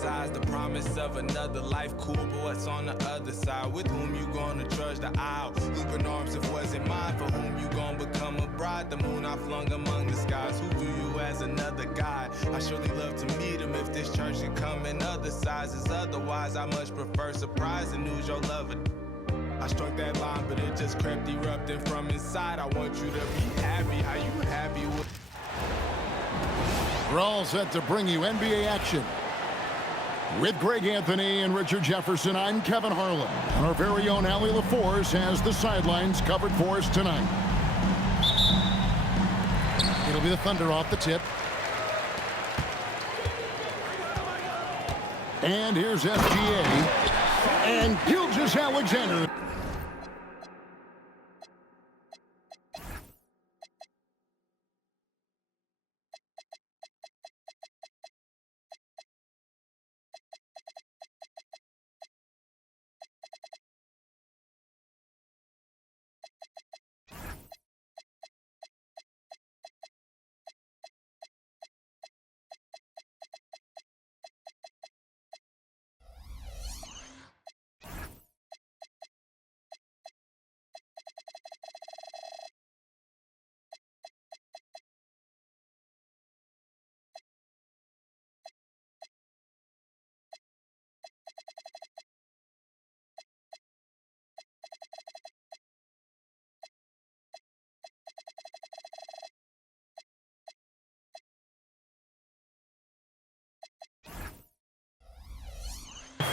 mother's eyes. The promise of another life, cool, but what's on the other side? With whom you gonna trudge the aisle? Open arms if wasn't mine. For whom you gonna become a bride? The moon I flung among the skies. Who view you as another guide? I surely love to meet him if this church should come in other sizes. Otherwise, I much prefer surprise and news your lover. I struck that line, but it just crept erupting from inside. I want you to be happy. How you happy with? We're all set to bring you NBA action. With Greg Anthony and Richard Jefferson, I'm Kevin Harlan. And our very own Allie LaForce has the sidelines covered for us tonight. It'll be the Thunder off the tip. And here's SGA. And Gilgeous-Alexander.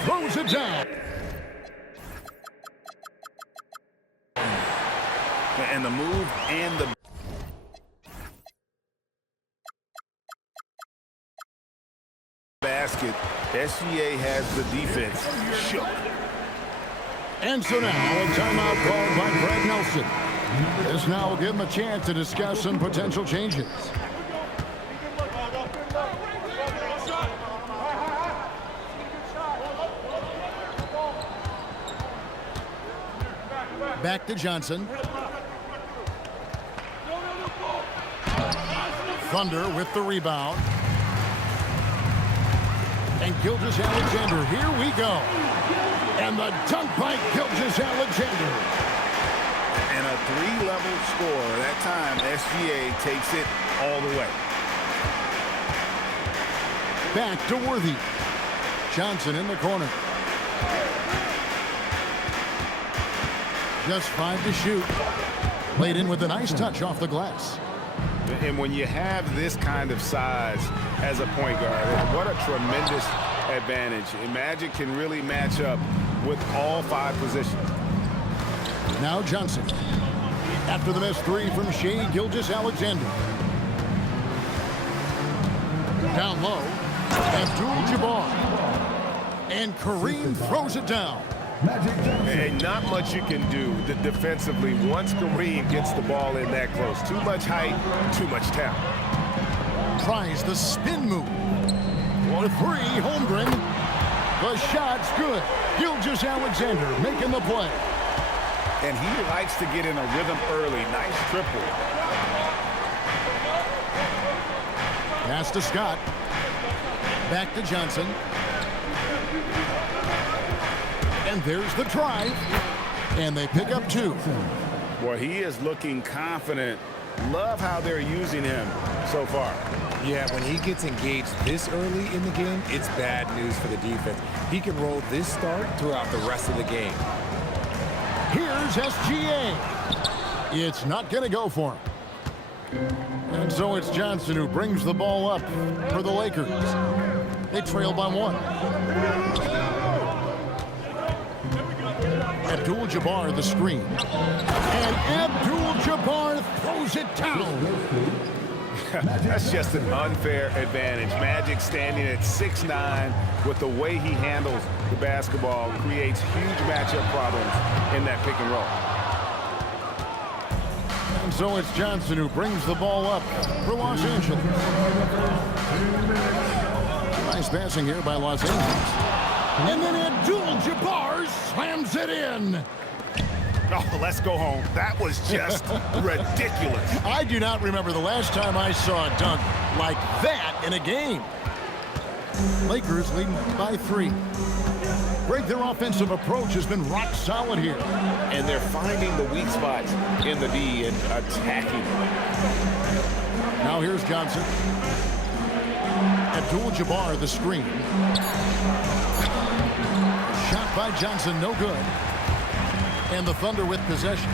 Throws it down. And the move and the basket. SGA has the defense shook. And so now a timeout called by Greg Nelson. This now will give him a chance to discuss some potential changes. Back to Johnson. Thunder with the rebound. And Gilgeous-Alexander, here we go. And the dunk by Gilgeous-Alexander. And a three-level score. That time, SGA takes it all the way. Back to Worthy. Johnson in the corner. Just 5 to shoot. Laid in with a nice touch off the glass. And when you have this kind of size as a point guard, what a tremendous advantage. And Magic can really match up with all 5 positions. Now Johnson. After the missed 3 from Shai Gilgeous-Alexander. Down low. Abdul-Jabbar. And Kareem throws it down. And not much you can do defensively once Kareem gets the ball in that close. Too much height, too much talent. Tries the spin move. 1-3, Holmgren. The shot's good. Gilgeous-Alexander making the play. And he likes to get in a rhythm early. Nice triple. Pass to Scott. Back to Johnson. And there's the drive. And they pick up 2. Boy, he is looking confident. Love how they're using him so far. Yeah, when he gets engaged this early in the game, it's bad news for the defense. He can roll this start throughout the rest of the game. Here's SGA. It's not going to go for him. And so it's Johnson who brings the ball up for the Lakers. They trail by 1. Abdul-Jabbar the screen. And Abdul-Jabbar throws it down. That's just an unfair advantage. Magic standing at 6'9", with the way he handles the basketball, creates huge matchup problems in that pick and roll. And so it's Johnson who brings the ball up for Los Angeles. Nice passing here by Los Angeles. And then Abdul-Jabbar slams it in. Oh, let's go home. That was just ridiculous. I do not remember the last time I saw a dunk like that in a game. Lakers leading by 3. Greg, their offensive approach has been rock solid here. And they're finding the weak spots in the D and attacking. Now here's Johnson. Abdul-Jabbar the screen. Shot by Johnson, no good. And the Thunder with possession.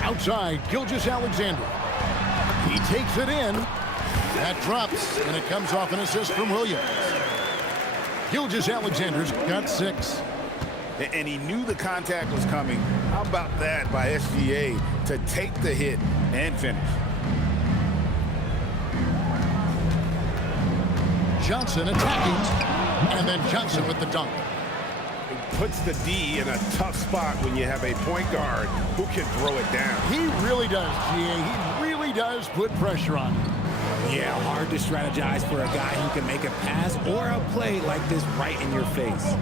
Outside, Gilgeous-Alexander. He takes it in. That drops, and it comes off an assist from Williams. Gilgeous-Alexander's got 6. And he knew the contact was coming. How about that by SGA to take the hit and finish? Johnson attacking, and then Johnson with the dunk. It puts the D in a tough spot when you have a point guard who can throw it down. He really does, GA. He really does put pressure on him. Yeah, hard to strategize for a guy who can make a pass or a play like this right in your face.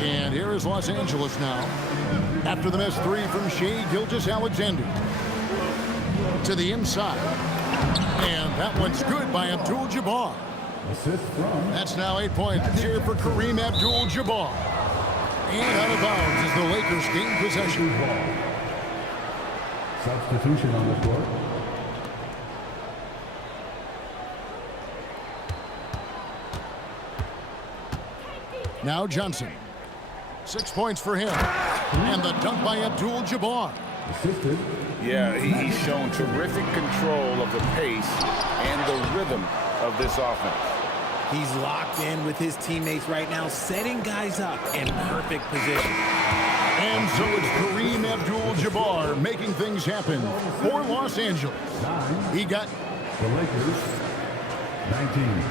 And here is Los Angeles now. After the missed 3 from Shai Gilgeous-Alexander. To the inside. And that one's good by Abdul-Jabbar. That's now 8 points here for Kareem Abdul-Jabbar. And out of bounds as the Lakers gain possession. Substitution on the court. Now Johnson. 6 points for him. And the dunk by Abdul-Jabbar. Assisted. Yeah, he's shown terrific control of the pace and the rhythm of this offense. He's locked in with his teammates right now, setting guys up in perfect position. And so it's Kareem Abdul-Jabbar making things happen for Los Angeles. He got The Lakers, 19.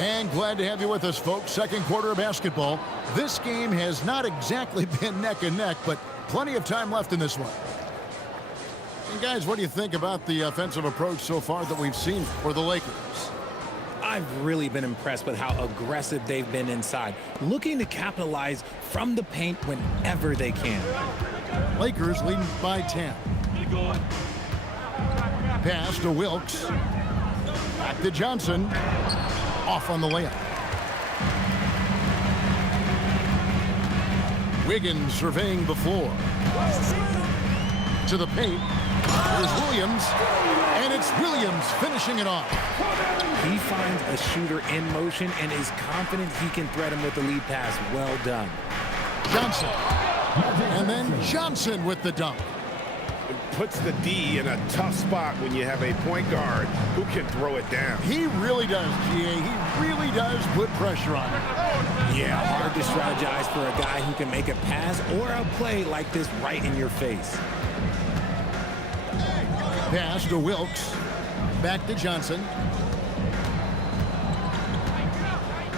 And glad to have you with us, folks. Second quarter of basketball. This game has not exactly been neck and neck, but plenty of time left in this one. And guys, what do you think about the offensive approach so far that we've seen for the Lakers? I've really been impressed with how aggressive they've been inside, looking to capitalize from the paint whenever they can. Lakers leading by 10. Pass to Wilkes. Back to Johnson. Off on the layup. Wiggins surveying the floor. To the paint. Here's Williams. And it's Williams finishing it off. He finds a shooter in motion and is confident he can thread him with the lead pass. Well done. Johnson. And then Johnson with the dunk. It puts the D in a tough spot when you have a point guard who can throw it down. He really does, GA. He really does put pressure on him. Yeah, hard to strategize for a guy who can make a pass or a play like this right in your face. Pass to Wilkes. Back to Johnson.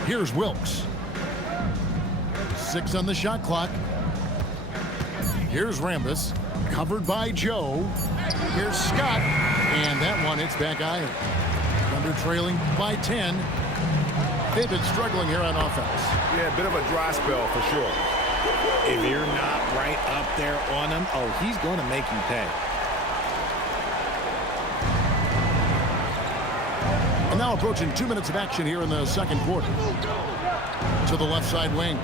Here's Wilkes. 6 on the shot clock. Here's Rambis. Covered by Joe. Here's Scott. And that one hits back iron. Thunder trailing by 10. They've been struggling here on offense. Yeah, a bit of a dry spell for sure. If you're not right up there on him, oh, he's going to make you pay. And now approaching 2 minutes of action here in the second quarter. To the left side wing.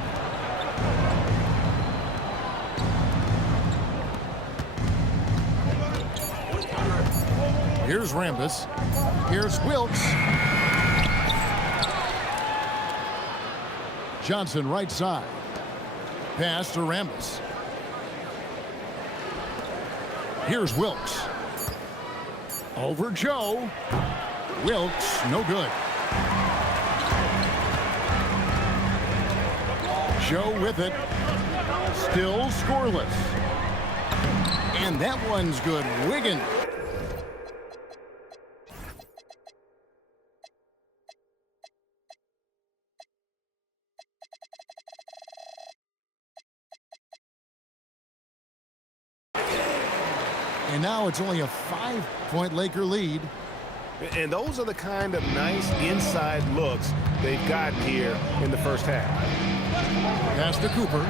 Here's Rambis. Here's Wilkes. Johnson right side. Pass to Rambis. Here's Wilkes. Over Joe. Wilkes, no good. Joe with it. Still scoreless. And that one's good. Wiggins. And now it's only a 5-point Laker lead. And those are the kind of nice inside looks they've gotten here in the first half. Pass to Cooper.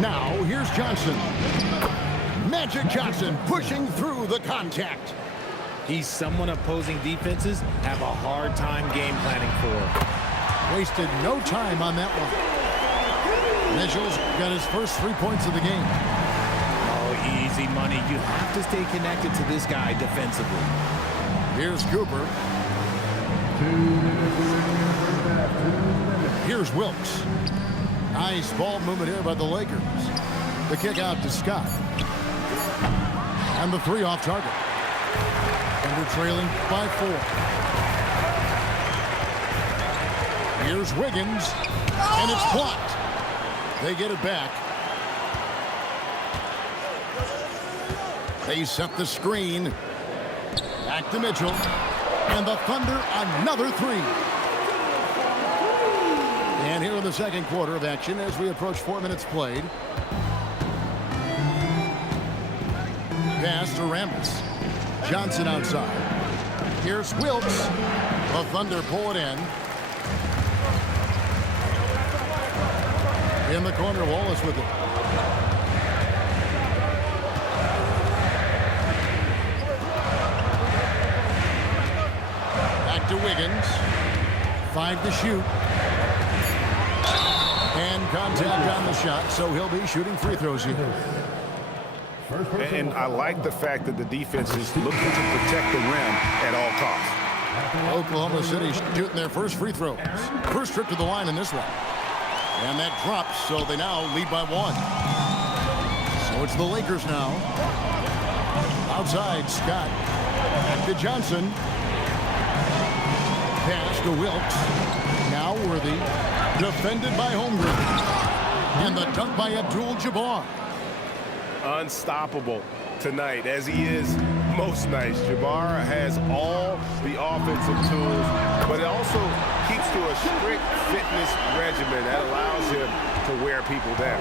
Now here's Johnson. Magic Johnson pushing through the contact. He's someone opposing defenses have a hard time game planning for. Wasted no time on that one. Mitchell's got his first 3 points of the game. Oh, easy money. You have to stay connected to this guy defensively. Here's Cooper. 2 minutes remaining in the first half. 2 minutes. Here's Wilkes. Nice ball movement here by the Lakers. The kick out to Scott. And the 3 off target. Thunder trailing by 4. Here's Wiggins. And it's blocked. They get it back. They set the screen. Back to Mitchell. And the Thunder another 3. And here in the second quarter of action as we approach 4 minutes played. Pass to Rambis. Johnson outside. Here's Wilkes. The Thunder pull it in. In the corner, Wallace with it. Back to Wiggins. 5 to shoot. And contact on the shot, so he'll be shooting free throws here. And I like the fact that the defense is looking to protect the rim at all costs. Oklahoma City shooting their first free throws. First trip to the line in this one. And that drops, so they now lead by 1. So it's the Lakers now. Outside, Scott. Back to Johnson. Pass to Wilkes. Now Worthy. Defended by Holmgren. And the dunk by Abdul-Jabbar. Unstoppable tonight, as he is most nights. Jabbar has all the offensive tools, but it also keeps to a strict fitness regimen that allows him to wear people down.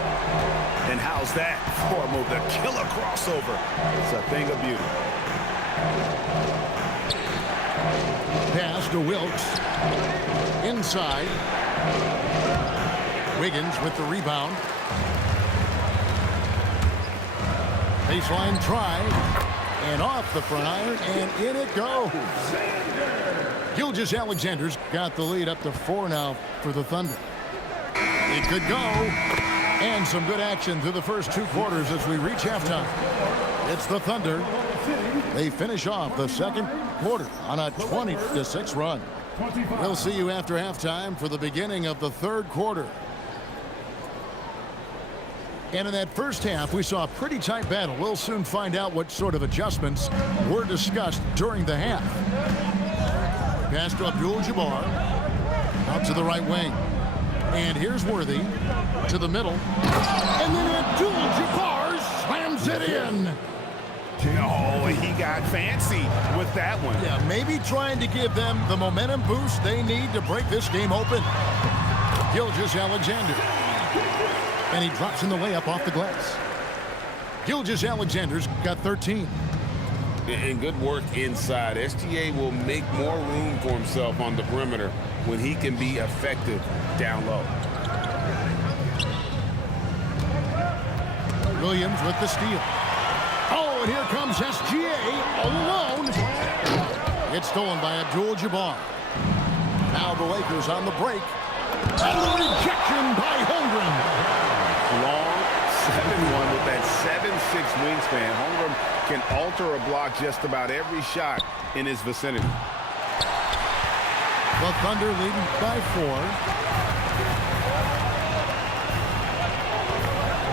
And how's that for a move? The killer crossover. It's a thing of beauty. Pass to Wilkes. Inside. Wiggins with the rebound. Baseline try. And off the front iron, and in it goes. Gilgeous-Alexander's got the lead up to 4 now for the Thunder. It could go. And some good action through the first 2 quarters as we reach halftime. It's the Thunder. They finish off the second quarter on a 20-6 run. We'll see you after halftime for the beginning of the third quarter. And in that first half, we saw a pretty tight battle. We'll soon find out what sort of adjustments were discussed during the half. Pass to Abdul-Jabbar. Out to the right wing. And here's Worthy to the middle. And then Abdul-Jabbar slams it in. Oh, he got fancy with that one. Yeah, maybe trying to give them the momentum boost they need to break this game open. Gilgeous-Alexander. And he drops in the layup off the glass. Gilgeous-Alexander's got 13. And good work inside. SGA will make more room for himself on the perimeter when he can be effective down low. Williams with the steal. Oh, and here comes SGA all alone. It's stolen by Abdul-Jabbar. Now the Lakers on the break. And the rejection by Holmgren. Long 7-1 with that 7'6" wingspan. Holmgren can alter a block just about every shot in his vicinity. The Thunder leading by 4.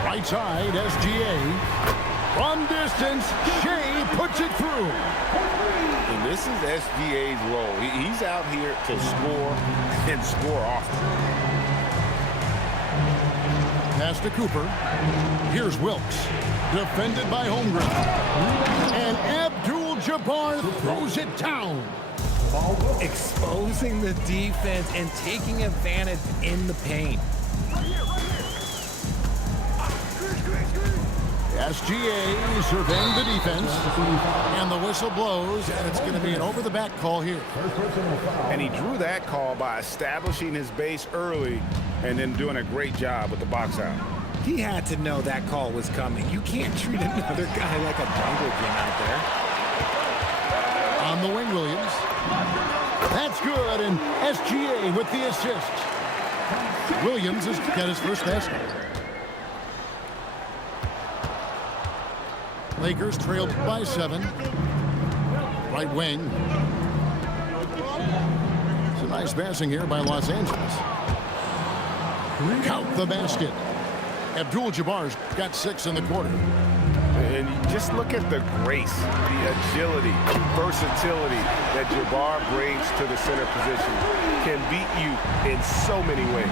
Right side, SGA. From distance, Shea puts it through. And this is SGA's role. He's out here to score and score often. Pass to Cooper. Here's Wilkes. Defended by Holmgren. And Abdul-Jabbar throws it down. Exposing the defense and taking advantage in the paint. SGA surveying the defense. And the whistle blows, and it's going to be an over-the-back call here. And he drew that call by establishing his base early and then doing a great job with the box out. He had to know that call was coming. You can't treat another guy like a jungle gym out there. On On the wing, Williams. That's good, and SGA with the assist. Williams has got his first basket. Lakers trailed by 7. Right wing. It's a nice passing here by Los Angeles. Count the basket. Abdul-Jabbar's got 6 in the quarter. And you just look at the grace, the agility, versatility that Jabbar brings to the center position. Can beat you in so many ways.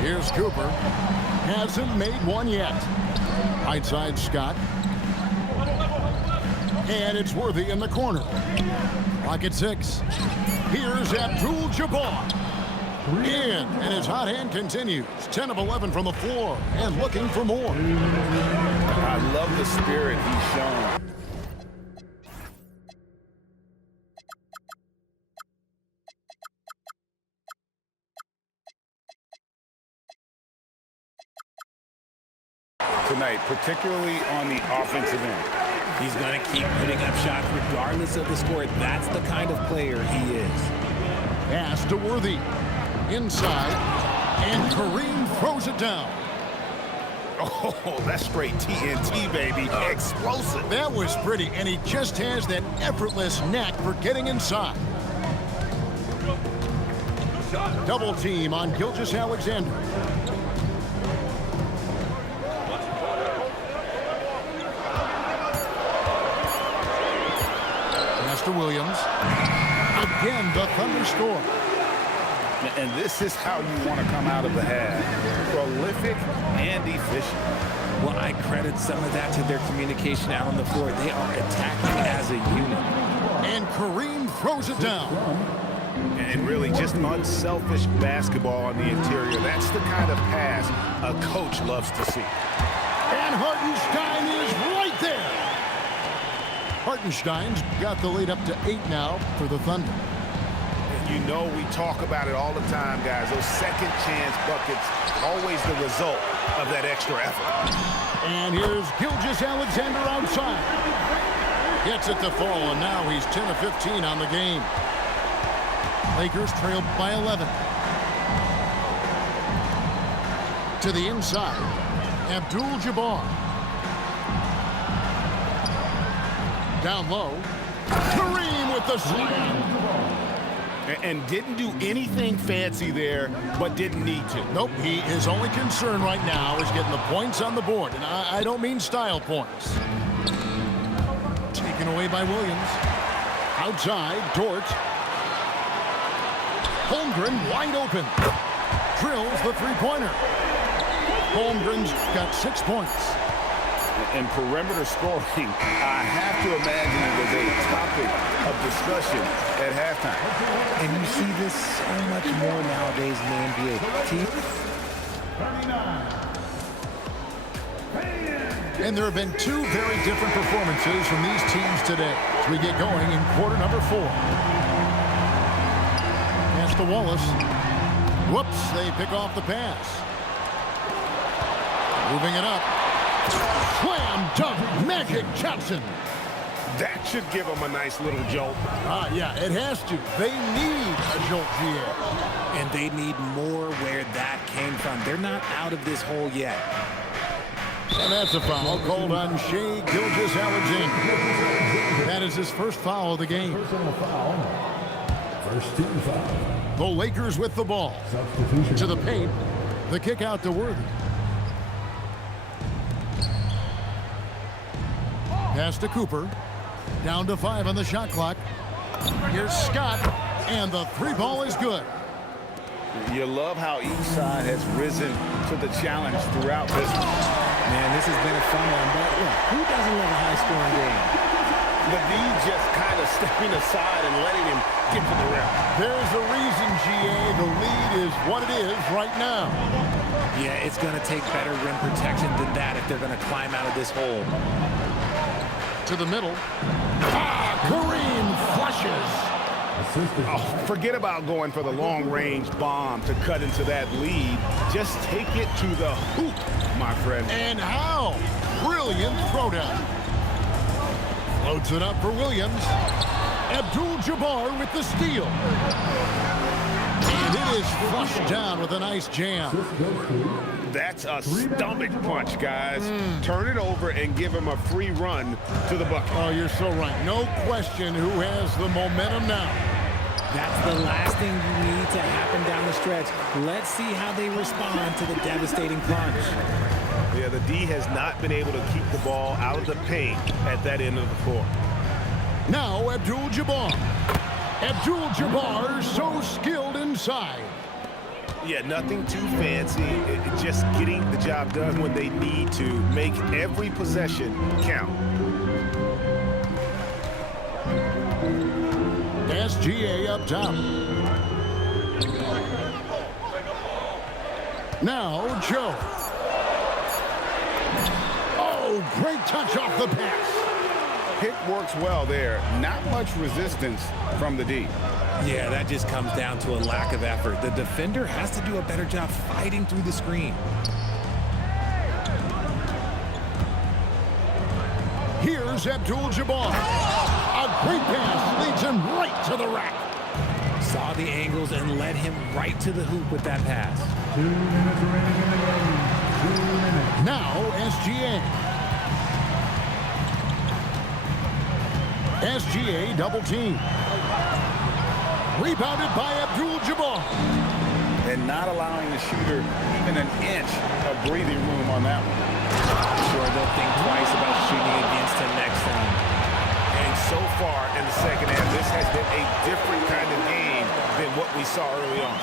Here's Cooper. Hasn't made one yet. Right side, Scott. And it's Worthy in the corner. Clock at 6. Here's Abdul-Jabbar. In, and his hot hand continues. 10 of 11 from the floor, and looking for more. I love the spirit he's shown. Tonight, particularly on the offensive end. He's going to keep putting up shots regardless of the score. That's the kind of player he is. Pass to Worthy. Inside, and Kareem throws it down. Oh, that's straight TNT, baby. Explosive. That was pretty, and he just has that effortless knack for getting inside. Double team on Gilgeous-Alexander. Pass to Williams. Again, the Thunder score. And this is how you want to come out of the half. Prolific and efficient. Well, I credit some of that to their communication out on the floor. They are attacking as a unit. And Kareem throws it down. And really just unselfish basketball on the interior. That's the kind of pass a coach loves to see. And Hartenstein is right there. Hartenstein's got the lead up to 8 now for the Thunder. You know we talk about it all the time, guys. Those second chance buckets, always the result of that extra effort. And here's Gilgeous-Alexander outside. Gets it to fall, and now he's 10 of 15 on the game. Lakers trailed by 11. To the inside, Abdul-Jabbar. Down low, Kareem with the slam. And didn't do anything fancy there, but didn't need to. Nope, his only concern right now is getting the points on the board. And I don't mean style points. Taken away by Williams. Outside, Dort. Holmgren wide open. Drills the three-pointer. Holmgren's got 6 points. And perimeter scoring, I have to imagine it was a topic of discussion at halftime. And you see this so much more nowadays in the NBA. And there have been 2 very different performances from these teams today as we get going in quarter number 4. Pass to Wallace. Whoops, they pick off the pass. Moving it up. Slam dunk, Magic Johnson. That should give them a nice little jolt. Yeah, it has to. They need a jolt here. And they need more where that came from. They're not out of this hole yet. And that's a foul called on Shai Gilgeous-Alexander. That is his first foul of the game. Personal foul. First team foul. The Lakers with the ball. Substitution. To the paint. The kick out to Worthy. Pass to Cooper. Down to 5 on the shot clock. Here's Scott. And the 3-ball is good. You love how each side has risen to the challenge throughout this one. Man, this has been a fun one. But look, who doesn't love a high-scoring game? The D just kind of stepping aside and letting him get to the rim. There's a reason, GA. The lead is what it is right now. Yeah, it's going to take better rim protection than that if they're going to climb out of this hole. To the middle. Kareem flushes. Oh, forget about going for the long-range bomb to cut into that lead. Just take it to the hoop, my friend. And how? Brilliant throwdown. Loads it up for Williams. Abdul-Jabbar with the steal. And it is flushed down with a nice jam. That's a stomach punch, guys. Turn it over and give him a free run to the bucket. Oh, you're so right. No question who has the momentum now. That's the last thing you need to happen down the stretch. Let's see how they respond to the devastating punch. Yeah, the D has not been able to keep the ball out of the paint at that end of the floor. Now Abdul-Jabbar. Abdul-Jabbar so skilled inside. Yeah, nothing too fancy. Just getting the job done when they need to. Make every possession count. SGA up top. Now Joe. Oh, great touch off the pass. Pick works well there. Not much resistance from the D. Yeah, that just comes down to a lack of effort. The defender has to do a better job fighting through the screen. Here's Abdul-Jabbar. A great pass leads him right to the rack. Saw the angles and led him right to the hoop with that pass. 2 minutes remaining in the game. 2 minutes. Now SGA. SGA double team. Rebounded by Abdul-Jabbar. And not allowing the shooter even an inch of breathing room on that one. I'm sure they'll think twice about shooting against him next time. And so far in the second half, this has been a different kind of game than what we saw early on.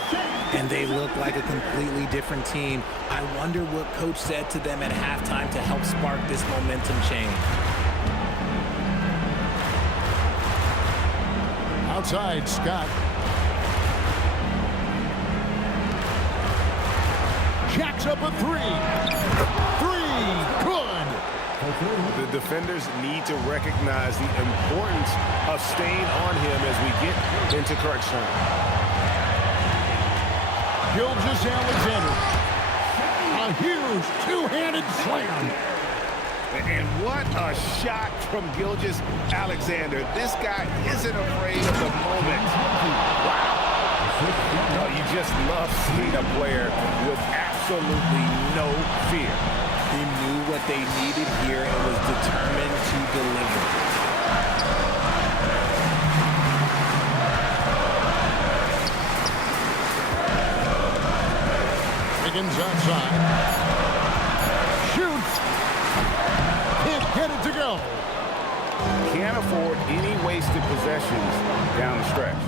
And they look like a completely different team. I wonder what coach said to them at halftime to help spark this momentum change. Outside, Scott. Jacks up a three. Good. The defenders need to recognize the importance of staying on him as we get into crunch time. Gilgeous-Alexander. A huge two-handed slam. And what a shot from Gilgeous-Alexander. This guy isn't afraid of the moment. Wow. Oh, you just love seeing a player with absolutely no fear. He knew what they needed here and was determined to deliver. Higgins outside. Shoots. Can't get it to go. Can't afford any wasted possessions down the stretch.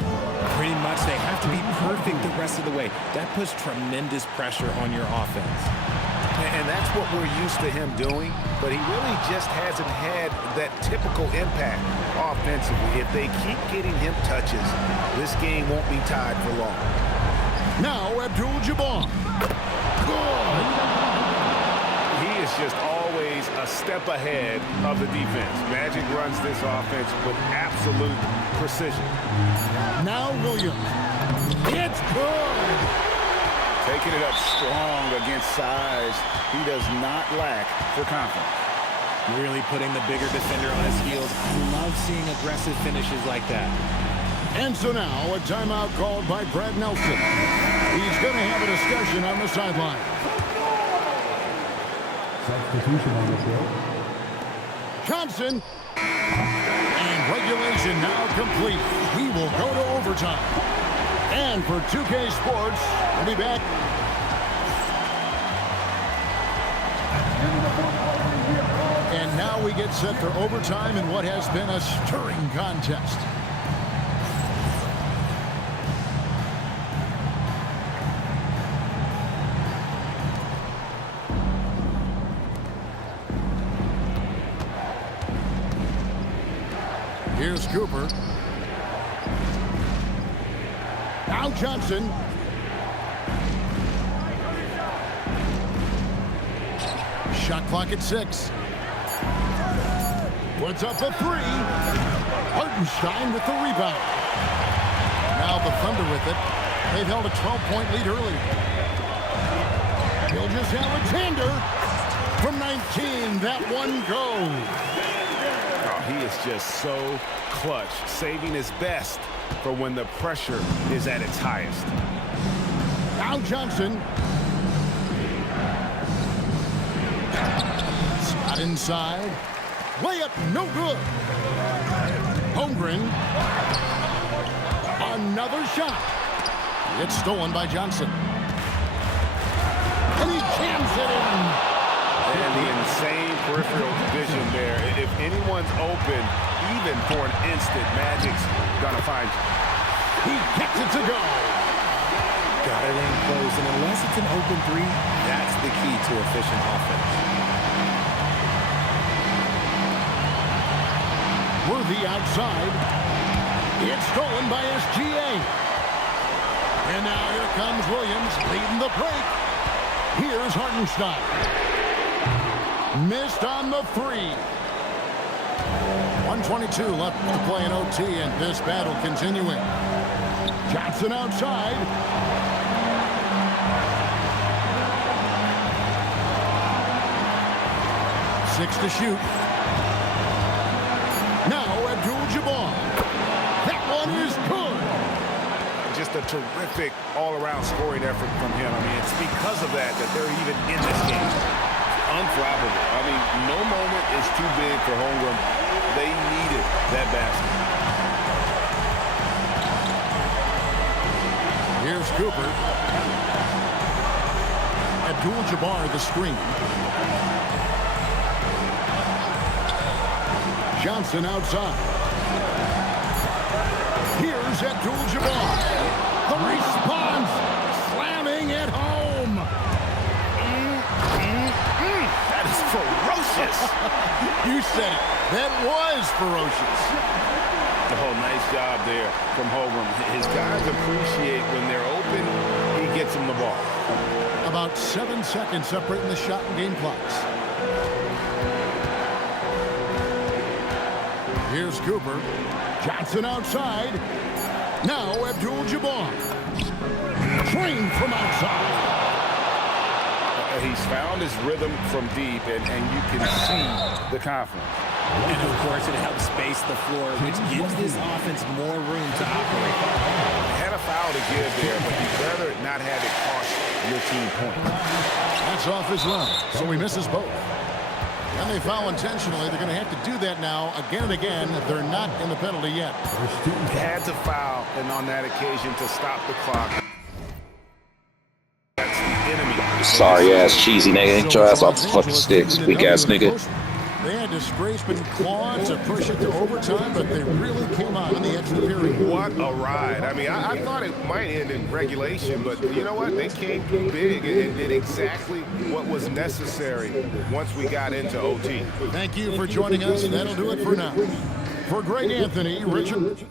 Pretty much they have to be perfect the rest of the way. That puts tremendous pressure on your offense. And that's what we're used to him doing, but he really just hasn't had that typical impact offensively. If they keep getting him touches, this game won't be tied for long. Now Abdul-Jabbar. Good. He is just always a step ahead of the defense. Magic runs this offense with absolute precision. Now Williams. It's good. Taking it up strong against size. He does not lack for confidence. Really putting the bigger defender on his heels. I love seeing aggressive finishes like that. And so now a timeout called by Brad Nelson. He's going to have a discussion on the sideline. Substitution on the field. Johnson. And regulation now complete. We will go to overtime. And for 2K Sports, we'll be back. And now we get set for overtime in what has been a stirring contest. Here's Cooper. Now Johnson. Shot clock at 6. Puts up a 3. Hartenstein with the rebound. Now the Thunder with it. They've held a 12-point lead early. Gilgeous-Alexander from 19. That one goes. He is just so clutch, saving his best for when the pressure is at its highest. Now Johnson. Scott inside. Layup, no good. Holmgren. Another shot. It's stolen by Johnson. And he jams it in. And the insane peripheral vision there. If anyone's open, even for an instant, Magic's gonna find you. He gets it to go. Got it in close, and unless it's an open three, that's the key to efficient offense. Worthy outside. It's stolen by SGA. And now here comes Williams leading the break. Here's Hartenstein. Missed on the three. 1:22 left to play in OT, and this battle continuing. Johnson outside. Six to shoot. Now Abdul-Jabbar. That one is good. Just a terrific all-around scoring effort from him. I mean, it's because of that they're even in this game. Unflappable. I mean, no moment is too big for Holmgren. They needed that basket. Here's Cooper. Abdul-Jabbar the screen. Johnson outside. Here's Abdul-Jabbar. The response. Slamming it home. That is ferocious. You said it. That was ferocious. Oh, nice job there from Holmgren. His guys appreciate when they're open, he gets them the ball. About 7 seconds separating the shot and game clocks. Here's Cooper. Johnson outside. Now Abdul-Jabbar. Trained from outside. He's found his rhythm from deep, and you can see the confidence. And, of course, it helps space the floor, which gives this offense more room to operate. Had a foul to give there, but you'd rather not have it cost your team points. That's off his run, so he misses both. And they foul intentionally. They're going to have to do that now again and again. They're not in the penalty yet. Had to foul, and on that occasion to stop the clock. That's the enemy. Sorry ass cheesy nigga, get your ass off the fucking sticks, weak ass nigga. They had to scrape and claw to push it to overtime, but they really came out in the extra period. What a ride. I mean, I thought it might end in regulation, but you know what? They came through big and did exactly what was necessary once we got into OT. Thank you for joining us. That'll do it for now. For Greg Anthony, Richard.